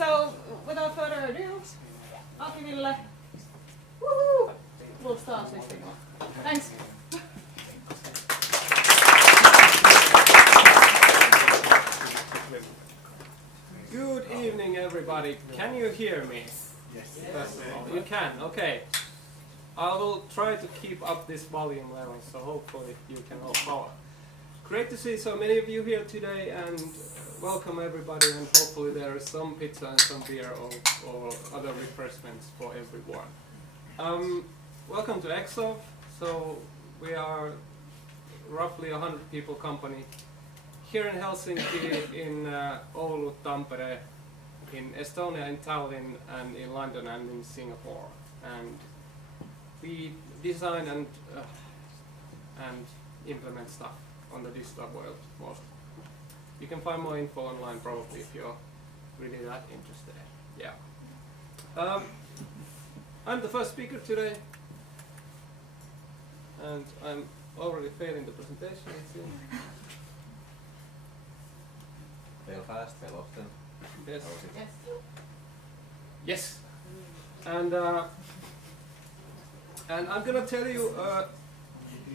So, without further ado, AKI-VILLE. Woohoo! We'll start this thing off. Thanks. Good evening, everybody. Can you hear me? Yes. You can, okay. I will try to keep up this volume level, so hopefully you can all follow. Great to see so many of you here today, and welcome everybody, and hopefully there is some pizza and some beer or other refreshments for everyone. Welcome to Exove. So we are roughly 100 people company here in Helsinki, in Oulu, Tampere, in Estonia, in Tallinn, and in London and in Singapore. And we design and implement stuff on the digital world mostly. You can find more info online probably if you're really that interested. Yeah. I'm the first speaker today, and I'm already failing the presentation, it seems. Fail fast, fail often. Yes. Yes. Yes. And I'm gonna tell you a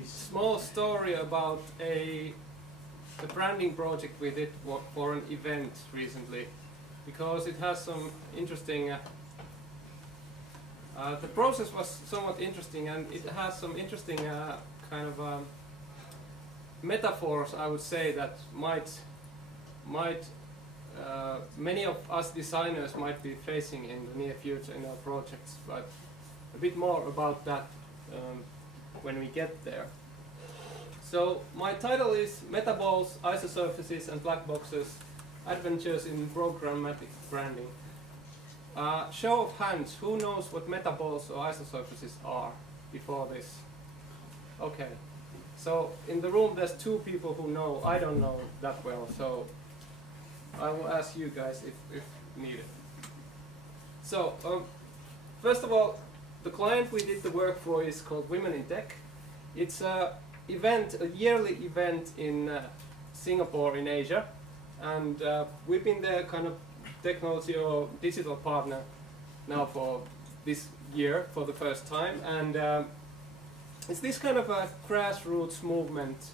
small story about the branding project we did for an event recently, because it has some interesting. The process was somewhat interesting, and it has some interesting kind of metaphors, I would say, that might many of us designers might be facing in the near future in our projects, but a bit more about that when we get there. So my title is Metaballs, Isosurfaces and Black Boxes, Adventures in Programmatic Branding. Show of hands, who knows what metaballs or isosurfaces are before this? Okay, so in the room there's two people who know. I don't know that well, so I will ask you guys if needed. So, first of all, the client we did the work for is called Women in Tech. It's a yearly event in Singapore in Asia, and we've been their kind of technology or digital partner now for this year for the first time, and it's this kind of a grassroots movement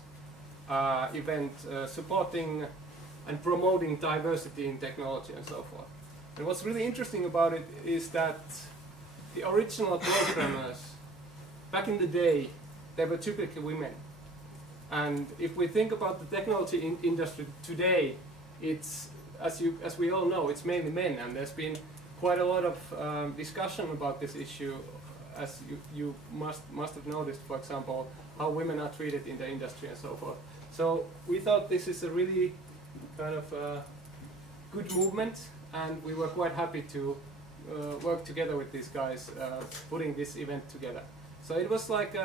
event supporting and promoting diversity in technology and so forth. And what's really interesting about it is that the original programmers, back in the day, they were typically women. And if we think about the technology industry today, it's, as we all know, it's mainly men, and there's been quite a lot of discussion about this issue, as you must have noticed, for example, how women are treated in the industry and so forth. So we thought this is a really kind of good movement, and we were quite happy to work together with these guys putting this event together. So it was like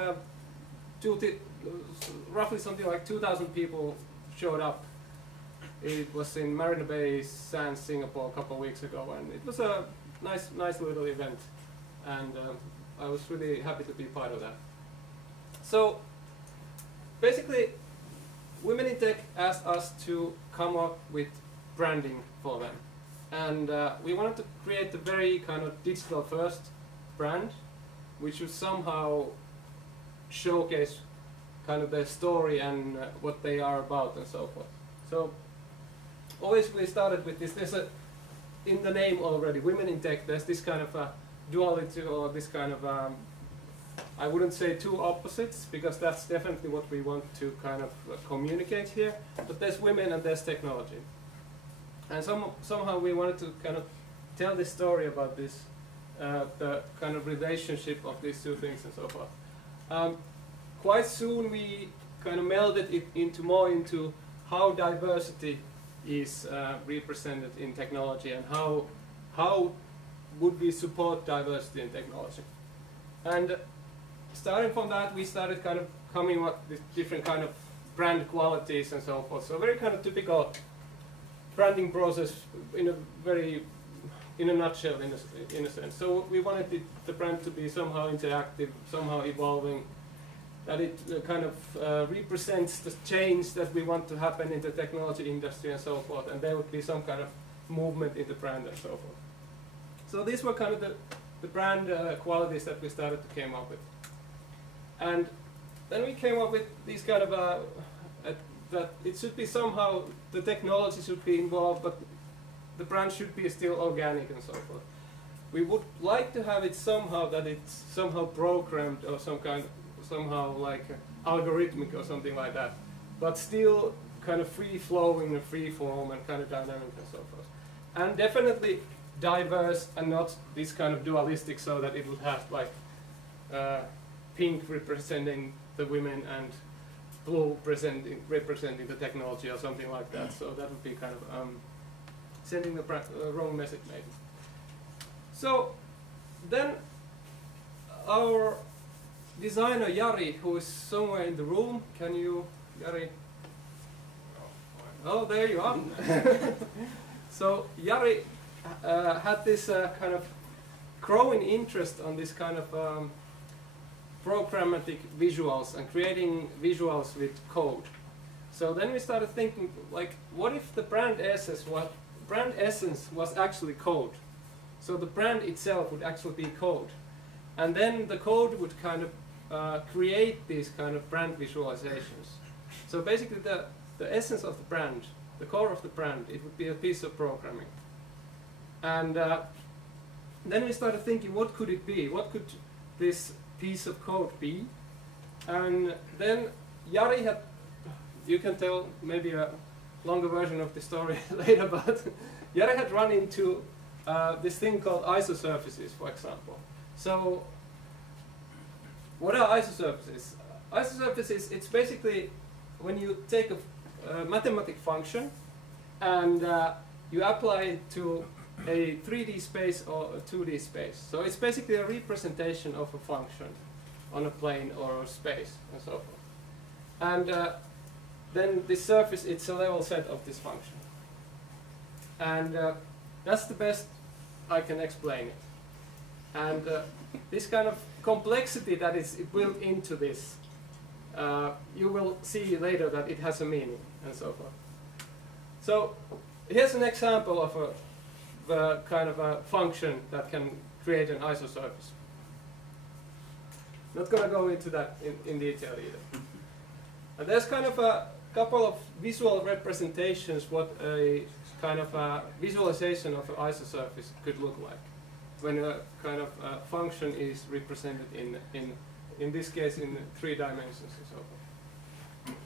roughly something like 2,000 people showed up. It was in Marina Bay Sands, Singapore, a couple of weeks ago, and it was a nice little event, and I was really happy to be part of that. So basically, Women in Tech asked us to come up with branding for them, and we wanted to create a very kind of digital first brand which would somehow showcase kind of their story and what they are about and so forth. So always we started with this. There's in the name already, Women in Tech, there's this kind of a duality, or this kind of I wouldn't say two opposites, because that's definitely what we want to kind of communicate here, but there's women and there's technology. And somehow we wanted to kind of tell this story about this, the kind of relationship of these two things and so forth. Quite soon we kind of melded it into how diversity is represented in technology, and how would we support diversity in technology. And starting from that, we started kind of coming up with different kind of brand qualities and so forth. So very kind of typical branding process in a nutshell, in a sense. So we wanted the brand to be somehow interactive, somehow evolving, that it kind of represents the change that we want to happen in the technology industry and so forth. And there would be some kind of movement in the brand and so forth. So these were kind of the brand qualities that we started to came up with. And then we came up with these kind of that it should be somehow, the technology should be involved, but the brand should be still organic and so forth. We would like to have it somehow that it's somehow programmed or somehow like algorithmic or something like that, but still kind of free flowing and free form and kind of dynamic and so forth. And definitely diverse and not this kind of dualistic, so that it would have like pink representing the women and blue representing the technology or something like that. So that would be kind of sending the wrong message maybe. So then our designer Jari, who is somewhere in the room, can you, Jari? Oh, there you are. So Jari had this kind of growing interest on this kind of programmatic visuals and creating visuals with code. So then we started thinking, like, what if the brand essence was actually code? So the brand itself would actually be code. And then the code would kind of create these kind of brand visualizations. So basically the essence of the brand, the core of the brand, it would be a piece of programming. And then we started thinking, what could it be? What could this piece of code be? And then Jari had, you can tell maybe a longer version of the story later, but Jari had run into this thing called isosurfaces, for example. So what are isosurfaces? Isosurfaces, it's basically when you take a mathematical function and you apply it to a 3D space or a 2D space. So it's basically a representation of a function on a plane or a space and so forth. And then this surface, it's a level set of this function. And that's the best I can explain it. And this kind of complexity that is built into this, you will see later that it has a meaning and so forth. So here's an example of a kind of a function that can create an isosurface. Not going to go into that in detail either. And there's kind of a couple of visual representations what a kind of a visualization of an isosurface could look like when a kind of function is represented in this case in 3 dimensions and so forth.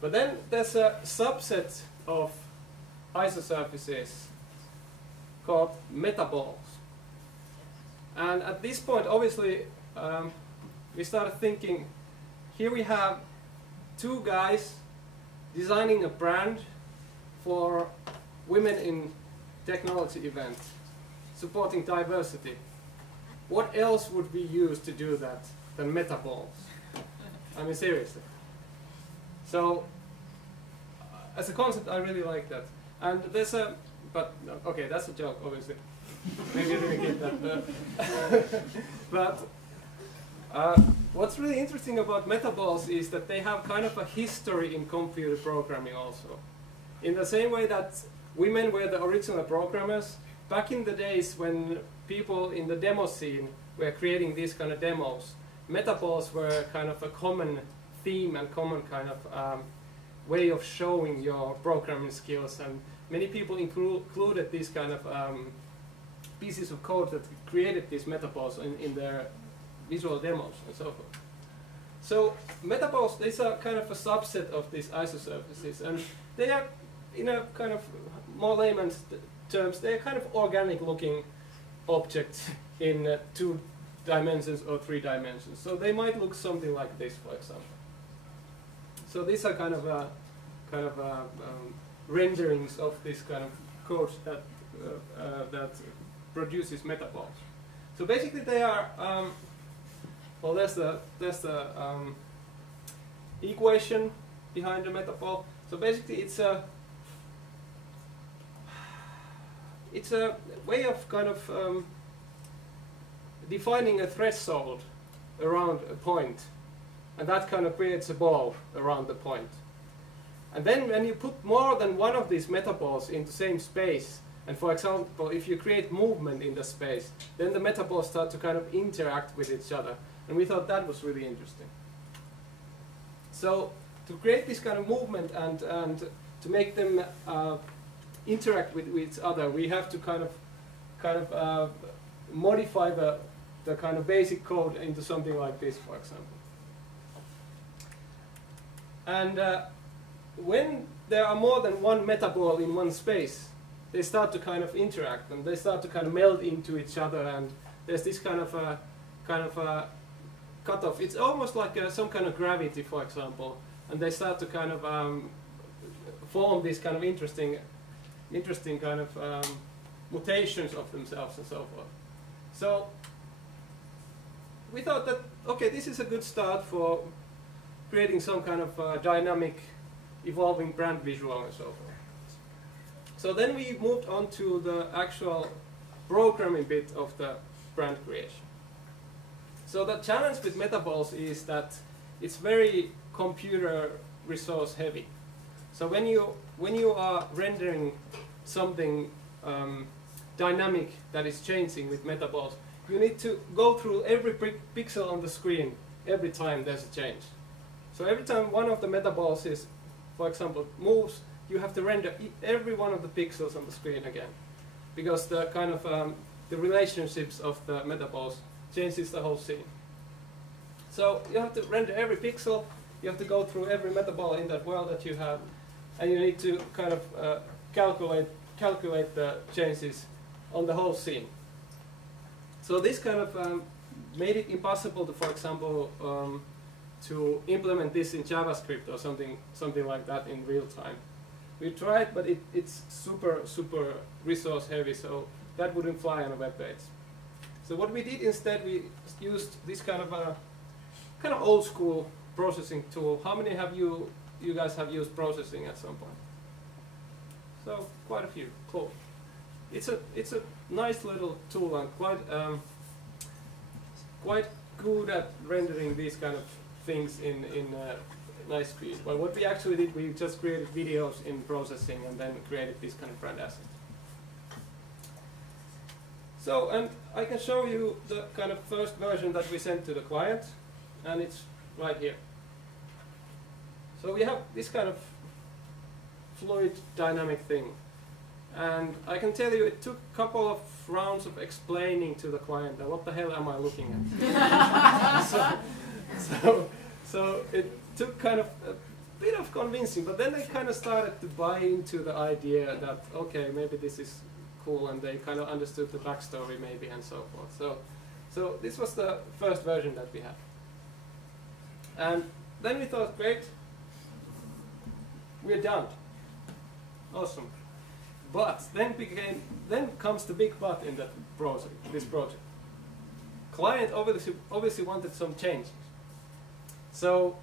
But then there's a subset of isosurfaces called metaballs. And at this point, obviously, we started thinking, here we have 2 guys designing a brand for women in technology event, supporting diversity. What else would we use to do that than metaballs? I mean, seriously. So, as a concept, I really like that. And there's a, but no, okay, that's a joke, obviously. Maybe you didn't get that. But what's really interesting about Metaballs is that they have kind of a history in computer programming also. In the same way that women were the original programmers, back in the days when people in the demo scene were creating these kind of demos, Metaballs were kind of a common theme and common kind of way of showing your programming skills, and many people included these kind of pieces of code that created these metaballs in their visual demos and so forth. So metaballs, these are kind of a subset of these isosurfaces, and they are, in a kind of more layman's terms, they are kind of organic looking objects in 2 dimensions or 3 dimensions. So they might look something like this, for example. So these are kind of renderings of this kind of code that that produces metaballs. So basically, they are well. There's the equation behind the metaball. So basically, it's a way of kind of defining a threshold around a point, and that kind of creates a ball around the point. And then when you put more than one of these metaballs into the same space, and for example, if you create movement in the space, then the metaballs start to kind of interact with each other. And we thought that was really interesting. So to create this kind of movement and to make them interact with each other, we have to kind of modify the kind of basic code into something like this, for example. And when there are more than one metaball in one space, they start to kind of interact and they start to kind of meld into each other, and there's this kind of cutoff. It's almost like some kind of gravity, for example, and they start to kind of form these kind of interesting kind of mutations of themselves and so forth. So we thought that, okay, this is a good start for creating some kind of dynamic, evolving brand visual and so forth. So then we moved on to the actual programming bit of the brand creation. So the challenge with Metaballs is that it's very computer resource heavy. So when you are rendering something dynamic that is changing with Metaballs, you need to go through every pixel on the screen every time there's a change. So every time one of the Metaballs is, for example, moves, you have to render every one of the pixels on the screen again, because the kind of the relationships of the Metaballs changes the whole scene. So you have to render every pixel, you have to go through every metaball in that world that you have, and you need to kind of calculate the changes on the whole scene. So this kind of made it impossible to, for example, to implement this in JavaScript or something like that in real time. We tried, but it's super resource heavy, so that wouldn't fly on a web page. So what we did instead, we used this kind of old school processing tool. How many have you guys have used processing at some point? So quite a few. Cool. It's a nice little tool and quite good at rendering these kind of things in nice speed. But what we actually did, we just created videos in processing and then created this kind of brand asset. So, and I can show you the kind of first version that we sent to the client, and it's right here. So we have this kind of fluid dynamic thing. And I can tell you it took a couple of rounds of explaining to the client that what the hell am I looking at. so it took kind of a bit of convincing, but then they kind of started to buy into the idea that, okay, maybe this is cool, and they kind of understood the backstory maybe and so forth. So this was the first version that we had. And then we thought, great, we're done. Awesome. But then comes the big but in that project, this project. Client obviously wanted some changes. So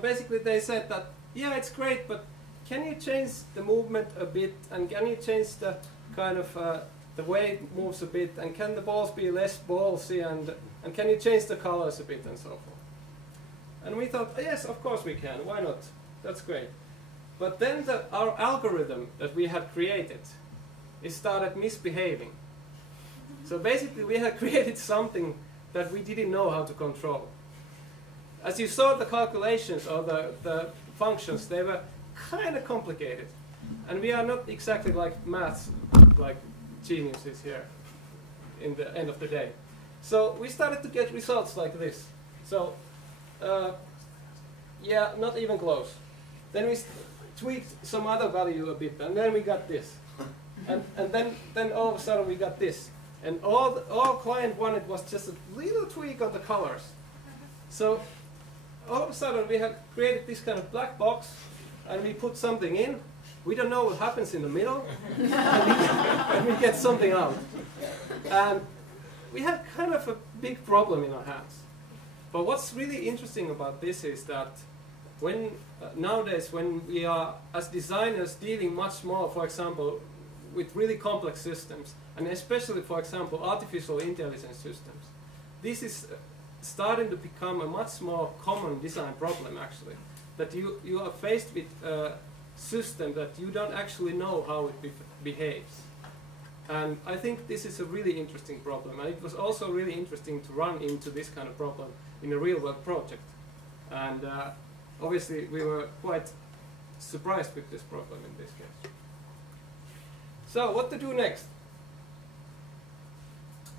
basically they said that, yeah, it's great, but can you change the movement a bit, and can you change the kind of the way it moves a bit, and can the balls be less ballsy, and can you change the colors a bit and so forth? And we thought, yes, of course we can, why not? That's great. But then our algorithm that we had created, it started misbehaving. So basically we had created something that we didn't know how to control. As you saw, the calculations or the functions, they were kind of complicated. And we are not exactly like maths, like geniuses here in the end of the day. So we started to get results like this. So yeah, not even close. Then we tweaked some other value a bit, and then we got this. And then all of a sudden we got this. And all client wanted was just a little tweak on the colors. So all of a sudden we had created this kind of black box, and we put something in. We don't know what happens in the middle, and we get something out. And we had kind of a big problem in our hands. But what's really interesting about this is that nowadays when we are, as designers, dealing much more, for example, with really complex systems, and especially, for example, artificial intelligence systems, this is starting to become a much more common design problem, actually. that you are faced with a system that you don't actually know how it behaves. And I think this is a really interesting problem, and it was also really interesting to run into this kind of problem in a real world project. And obviously we were quite surprised with this problem in this case. So what to do next?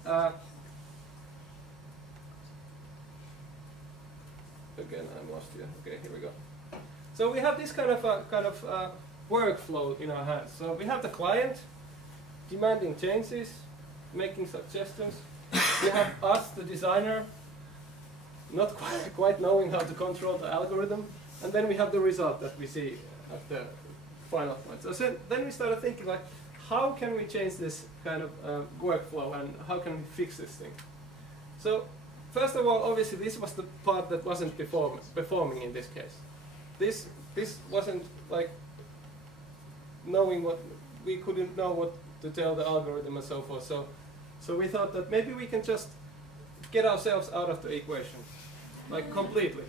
Again, I'm lost here. Okay, here we go. So we have this kind of workflow in our hands. So we have the client demanding changes, making suggestions. We have us, the designer, not quite knowing how to control the algorithm, and then we have the result that we see at the final point. So then we started thinking, like, how can we change this kind of workflow, and how can we fix this thing? So first of all, obviously, this was the part that wasn't performing in this case. This wasn't like knowing what we couldn't know what to tell the algorithm and so forth. So we thought that maybe we can just get ourselves out of the equation, like completely.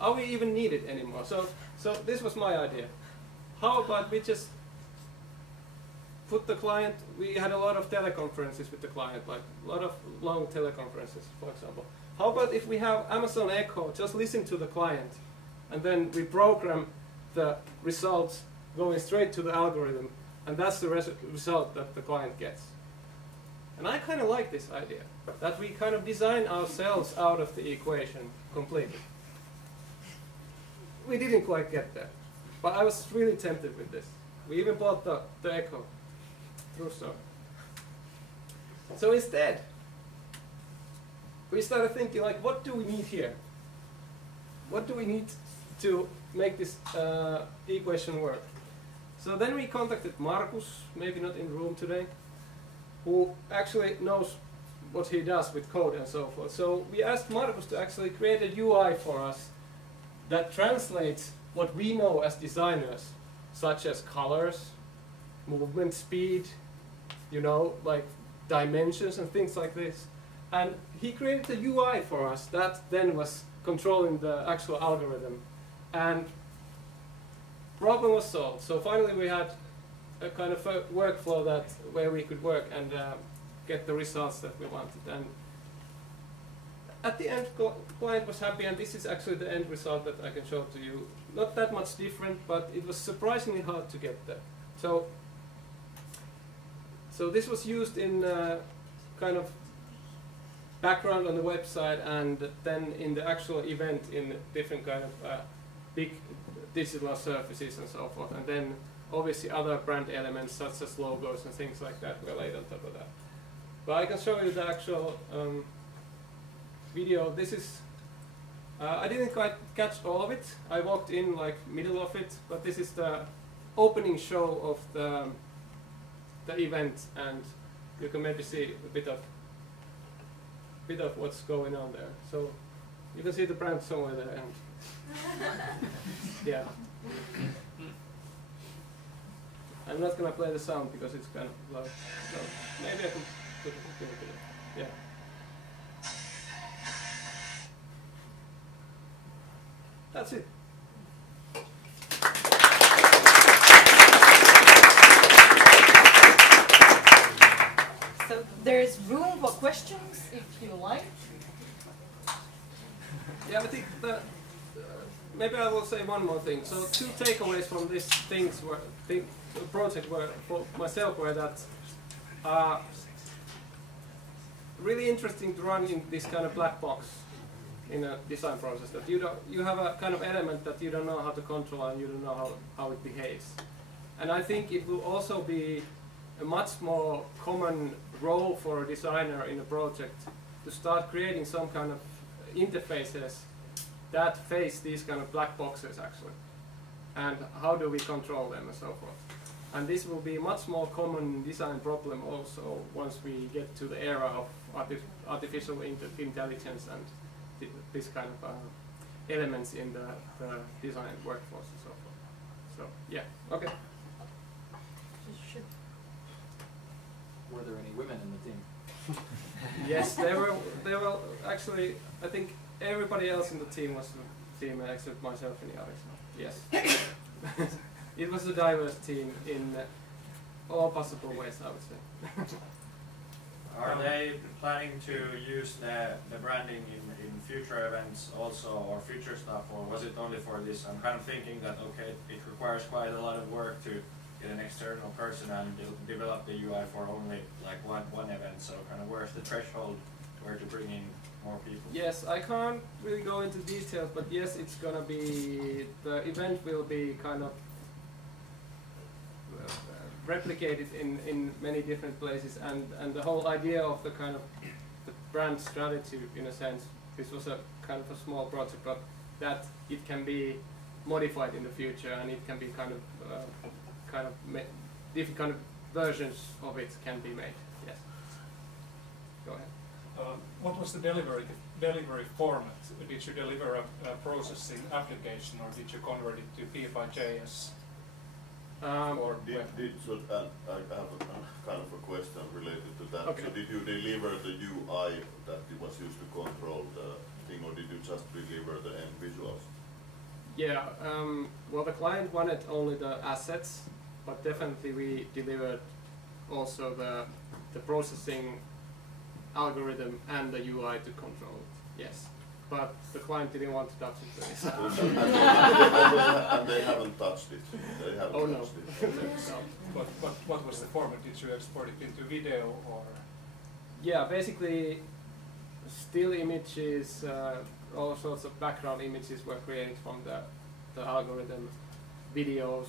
Are we even needed anymore? So this was my idea. How about we just put the client? We had a lot of teleconferences with the client, like a lot of long teleconferences, for example. How about if we have Amazon Echo just listen to the client, and then we program the results going straight to the algorithm, and that's the result that the client gets. And I kind of like this idea, that we kind of design ourselves out of the equation completely. We didn't quite get there, but I was really tempted with this. We even bought the Echo. True story. So instead, we started thinking, like, what do we need here? What do we need to make this equation work? So then we contacted Markus, maybe not in the room today, who actually knows what he does with code and so forth. So we asked Markus to actually create a UI for us that translates what we know as designers, such as colors, movement speed, you know, like dimensions and things like this. And he created a UI for us that then was controlling the actual algorithm. And problem was solved. So finally we had a kind of a workflow where we could work and get the results that we wanted. And at the end, client was happy, and this is actually the end result that I can show to you. Not that much different, but it was surprisingly hard to get there. So this was used in kind of background on the website, and then in the actual event in different kind of big digital surfaces and so forth. And then obviously other brand elements such as logos and things like that were laid on top of that. But I can show you the actual video. This is, I didn't quite catch all of it. I walked in like middle of it, but this is the opening show of the event, and you can maybe see a bit of what's going on there. So you can see the brand somewhere there, and yeah. I'm not gonna play the sound because it's kind of loud. So maybe I can put it in here. Yeah. That's it. So there's room for questions if you like. Yeah, I think that maybe I will say one more thing. So 2 takeaways from this project were for myself were that really interesting to run in this kind of black box in a design process, that you have a kind of element that you don't know how to control and you don't know how it behaves. And I think it will also be a much more common role for a designer in a project to start creating some kind of interfaces that face these kind of black boxes actually, and how do we control them and so forth. And this will be a much more common design problem also once we get to the era of artificial intelligence and this kind of elements in the design workforce and so forth. So yeah, okay. Were there any women in the team? Yes, there were actually, I think everybody else in the team was the team except myself and Jari. Yes. It was a diverse team in all possible ways, I would say. Are they planning to use the branding in future events also, or future stuff, or was it only for this? I'm kind of thinking that, okay, it requires quite a lot of work to get an external person and develop the UI for only like one event, so kind of where's the threshold where to bring in more people? Yes, I can't really go into details, but yes, it's gonna be, the event will be kind of replicated in many different places, and the whole idea of the kind of the brand strategy, in a sense, this was a kind of a small project, but that it can be modified in the future, and it can be different kind of versions of it can be made. Yes. Go ahead. What was the delivery format? Did you deliver a processing application, or did you convert it to P5.js? I have a kind of a question related to that. Okay. So did you deliver the UI that it was used to control the thing, or did you just deliver the end visuals? Yeah, well, the client wanted only the assets, but definitely we delivered also the processing algorithm and the UI to control it, yes. But the client didn't want to touch it really. And they haven't touched it. They haven't touched it. No. What was the format? Did you export it into video, or? Yeah, basically still images, all sorts of background images were created from the algorithm, videos.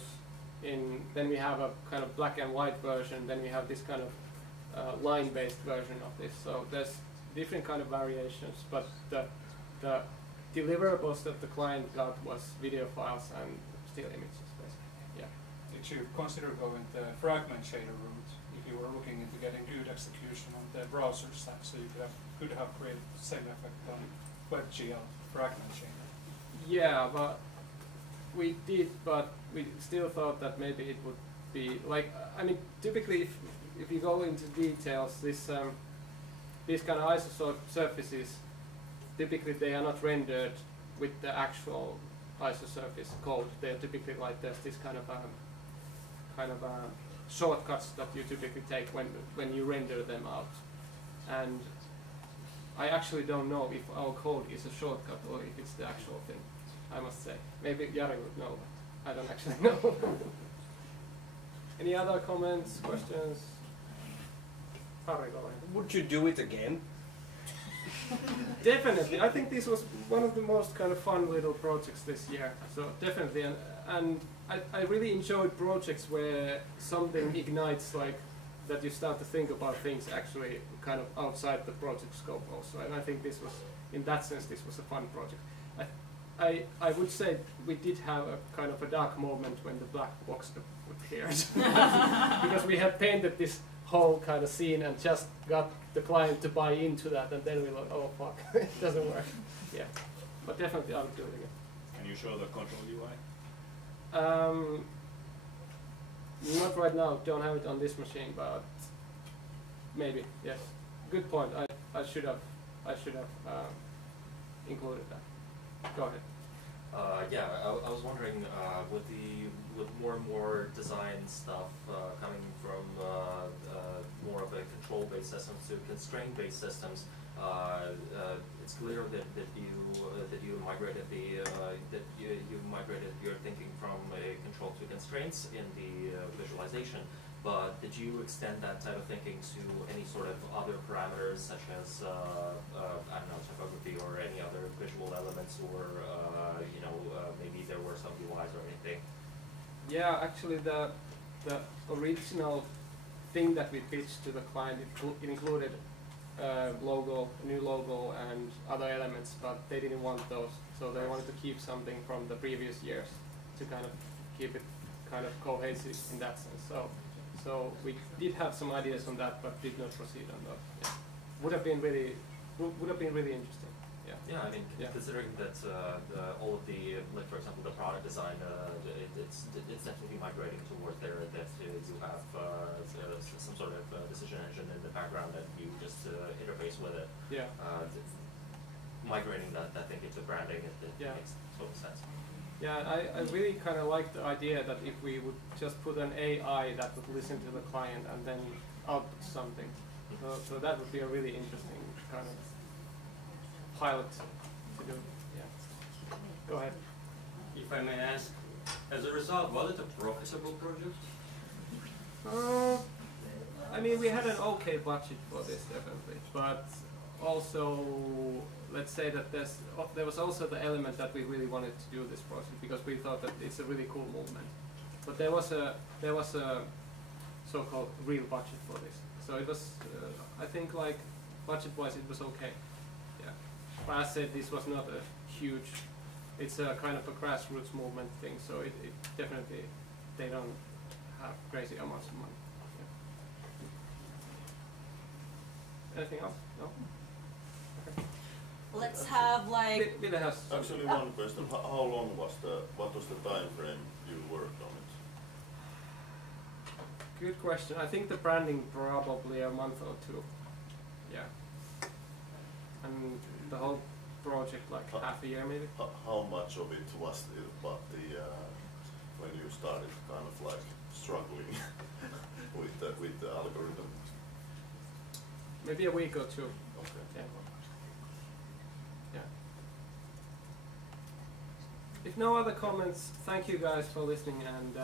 Then we have a kind of black and white version. Then we have this kind of line-based version of this. So there's different kind of variations, but the deliverables that the client got was video files and still images, basically. Yeah. Did you consider going the fragment shader route if you were looking into getting good execution on the browser stack, so you could have created the same effect on WebGL fragment shader? Yeah, but we did, but we still thought that maybe it would be like, I mean, typically if you go into details, these kind of ISO surfaces, typically they are not rendered with the actual ISO surface code. They are typically like there's this kind of shortcuts that you typically take when you render them out. And I actually don't know if our code is a shortcut or if it's the actual thing, I must say. Maybe Jari would know, but I don't actually know. Any other comments, questions? Harri, go ahead. Would you do it again? Definitely. I think this was one of the most kind of fun little projects this year. So definitely, and I really enjoyed projects where something ignites, like that you start to think about things actually kind of outside the project scope also. And I think this was, in that sense, this was a fun project. I would say we did have a kind of a dark moment when the black box appeared. Because we had painted this whole kind of scene and just got the client to buy into that, and then we were like, oh fuck, it doesn't work. Yeah, but definitely I would do it again. Can you show the control UI? Not right now, don't have it on this machine, but maybe, yes. Good point, I should have included that. Go ahead. Yeah, I was wondering, with more and more design stuff coming from more of a control-based systems to constraint-based systems, it's clear that you migrated your thinking from control to constraints in the visualization. But did you extend that type of thinking to any sort of other parameters, such as I don't know, typography or any other visual elements, or maybe there were some UIs or anything? Yeah, actually, the original thing that we pitched to the client, it included logo, new logo, and other elements, but they didn't want those, so they wanted to keep something from the previous years to kind of keep it kind of cohesive in that sense. So we did have some ideas on that, but did not proceed on that. Yeah. Would have been really interesting. Yeah. Yeah, I mean, considering that all of the, like for example, the product design, it's definitely migrating towards there. That you have some sort of decision engine in the background, and you just interface with it. Yeah. Migrating that thing into branding, it makes total sense. Yeah, I really kind of like the idea that if we would just put an AI that would listen to the client and then output something. So that would be a really interesting kind of pilot to do. Yeah. Go ahead. If I may ask, as a result, was it a profitable project? I mean, we had an okay budget for this, definitely, but also, let's say that there was also the element that we really wanted to do this project because we thought that it's a really cool movement. But there was a so-called real budget for this, so it was, I think, like budget-wise, it was okay. Yeah, but as I said, this was not a huge. It's a kind of a grassroots movement thing, so it definitely they don't have crazy amounts of money. Yeah. Anything else? No. Let's have like. Ville has some- Actually, one question. How long was what was the time frame you worked on it? Good question. I think the branding probably a month or two. Yeah. And the whole project like half a year maybe. How much of it was but when you started kind of like struggling with the algorithm? Maybe a week or two. Okay. Yeah. Yeah. If no other comments, thank you guys for listening and